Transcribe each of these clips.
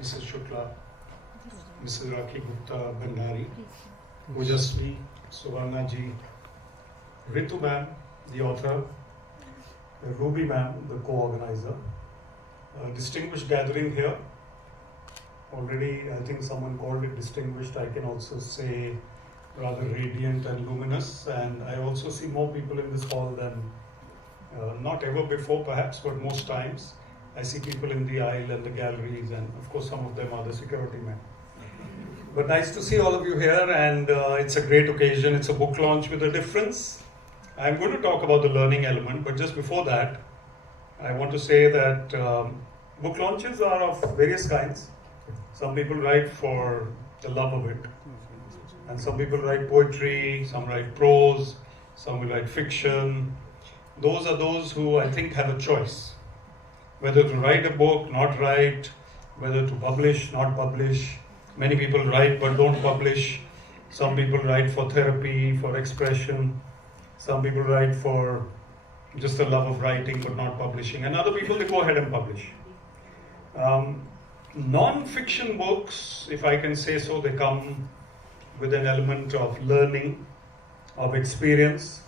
Mrs. Shukla, Mrs. Rakhi Gupta Bhandari, Ojasvi, Suvarna ji, Ritu ma'am, the author, Ruby ma'am, the co-organizer. A distinguished gathering here. Already, I think someone called it distinguished. I can also say rather radiant and luminous. And I also see more people in this hall than not ever before, perhaps, but most times. I see people in the aisle and the galleries, and of course, some of them are the security men. But nice to see all of you here, and it's a great occasion. It's a book launch with a difference. I'm going to talk about the learning element, but just before that, I want to say that book launches are of various kinds. Some people write for the love of it, and some people write poetry, some write prose, some will write fiction. Those are those who I think have a choice. Whether to write a book, not write, whether to publish, not publish. Many people write but don't publish. Some people write for therapy, for expression. Some people write for just the love of writing but not publishing. And other people, they go ahead and publish. Non-fiction books, if I can say so, they come with an element of learning, of experience,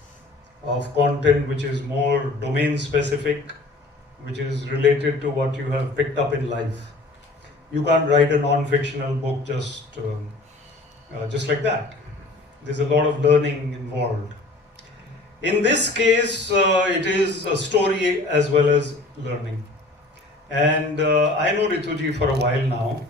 of content which is more domain specific, which is related to what you have picked up in life. You can't write a non-fictional book just like that. There's a lot of learning involved. In this case, it is a story as well as learning. And I know Rituji for a while now,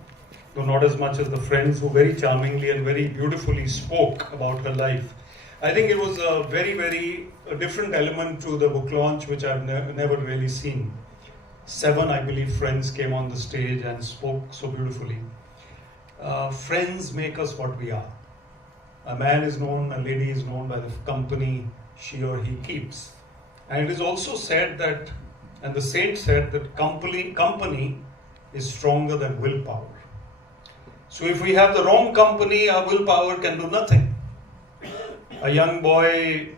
though not as much as the friends who very charmingly and very beautifully spoke about her life. I think it was a very different element to the book launch, which I've never really seen. 7, I believe, friends came on the stage and spoke so beautifully. Friends make us what we are. A man is known, a lady is known by the company she or he keeps. And it is also said that, and the saint said that company is stronger than willpower. So if we have the wrong company, our willpower can do nothing. A young boy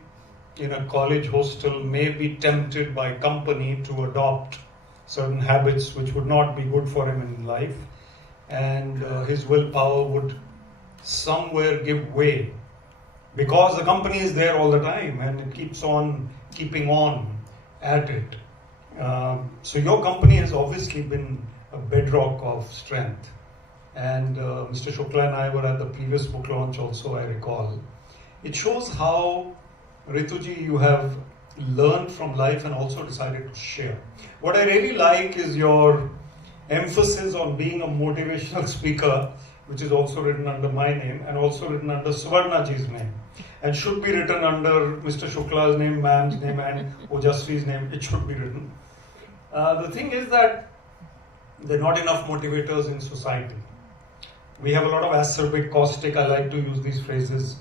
in a college hostel may be tempted by company to adopt certain habits which would not be good for him in life, and his willpower would somewhere give way because the company is there all the time and it keeps on keeping on at it. So your company has obviously been a bedrock of strength, and Mr. Shukla and I were at the previous book launch also, I recall. It shows how, Rituji, you have learned from life and also decided to share. What I really like is your emphasis on being a motivational speaker, which is also written under my name and also written under Suvarnaji's name, and should be written under Mr. Shukla's name, ma'am's name, and Ojasvi's name. It should be written. The thing is that there are not enough motivators in society. We have a lot of acerbic, caustic, I like to use these phrases,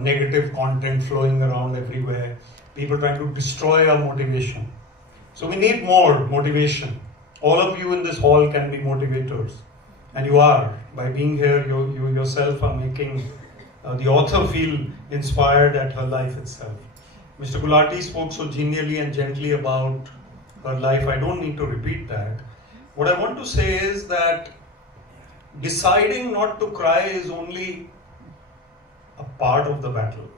negative content flowing around everywhere. People trying to destroy our motivation. So we need more motivation. All of you in this hall can be motivators. And you are. By being here, you yourself are making the author feel inspired at her life itself. Mr. Gulati spoke so genially and gently about her life. I don't need to repeat that. What I want to say is that deciding not to cry is only a part of the battle.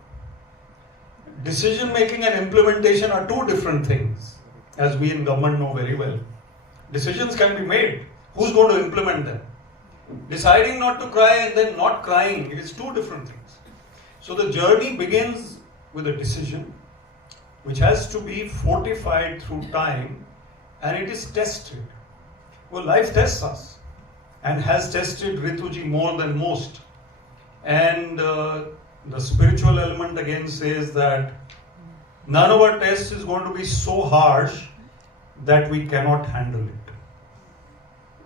Decision making and implementation are two different things, as we in government know very well. Decisions can be made. Who's going to implement them? Deciding not to cry and then not crying is two different things. So the journey begins with a decision which has to be fortified through time, and it is tested. Well, life tests us and has tested Rituji more than most. And the spiritual element again says that none of our tests is going to be so harsh that we cannot handle it.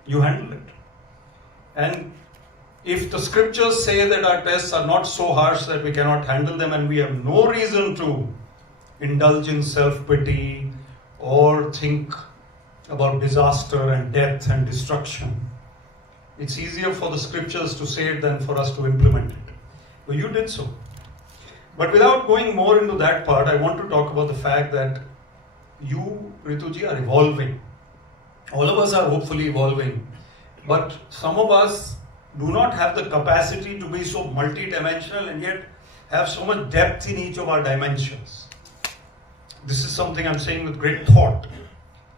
You handle it. And if the scriptures say that our tests are not so harsh that we cannot handle them, and we have no reason to indulge in self-pity or think about disaster and death and destruction, it's easier for the scriptures to say it than for us to implement it. Well, you did so. But without going more into that part, I want to talk about the fact that you, Rituji, are evolving. All of us are hopefully evolving. But some of us do not have the capacity to be so multi-dimensional and yet have so much depth in each of our dimensions. This is something I'm saying with great thought.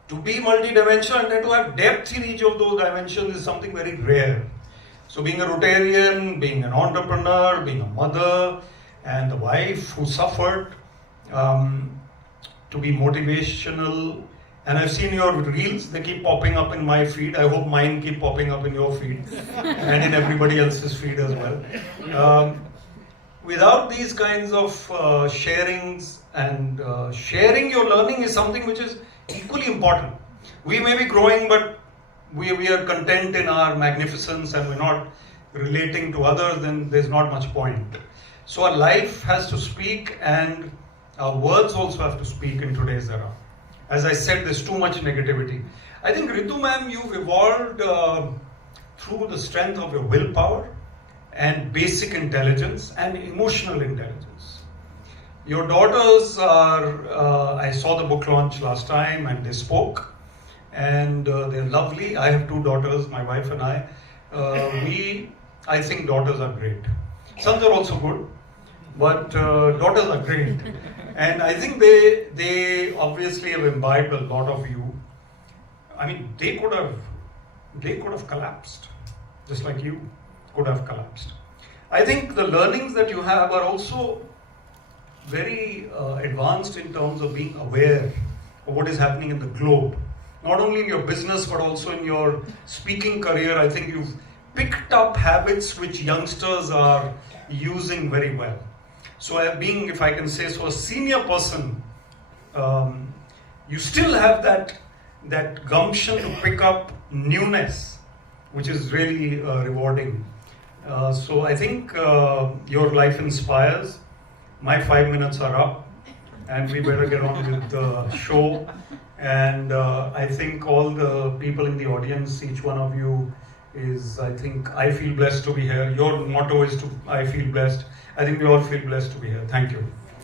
To be multi-dimensional and to have depth in each of those dimensions is something very rare. So being a Rotarian, being an entrepreneur, being a mother, and the wife who suffered, to be motivational. And I've seen your reels, they keep popping up in my feed. I hope mine keep popping up in your feed and in everybody else's feed as well. Without these kinds of sharings and sharing your learning is something which is equally important. We may be growing, but we are content in our magnificence and we're not relating to others, then there's not much point. So our life has to speak and our words also have to speak in today's era. As I said, there's too much negativity. I think, Ritu ma'am, you've evolved through the strength of your willpower and basic intelligence and emotional intelligence. Your daughters are, I saw the book launch last time and they spoke and they're lovely. I have 2 daughters, my wife and I. I think daughters are great. Sons are also good, but daughters are great. And I think they obviously have imbibed a lot of you. I mean, they could have collapsed, just like you could have collapsed. I think the learnings that you have are also very advanced in terms of being aware of what is happening in the globe. Not only in your business, but also in your speaking career. I think you've picked up habits which youngsters are using very well. So being, if I can say so, a senior person, you still have that gumption to pick up newness, which is really rewarding. So I think your life inspires. My 5 minutes are up and we better get on with the show. And I think all the people in the audience, each one of you is, I feel blessed to be here. Your motto is I feel blessed. I think we all feel blessed to be here. Thank you.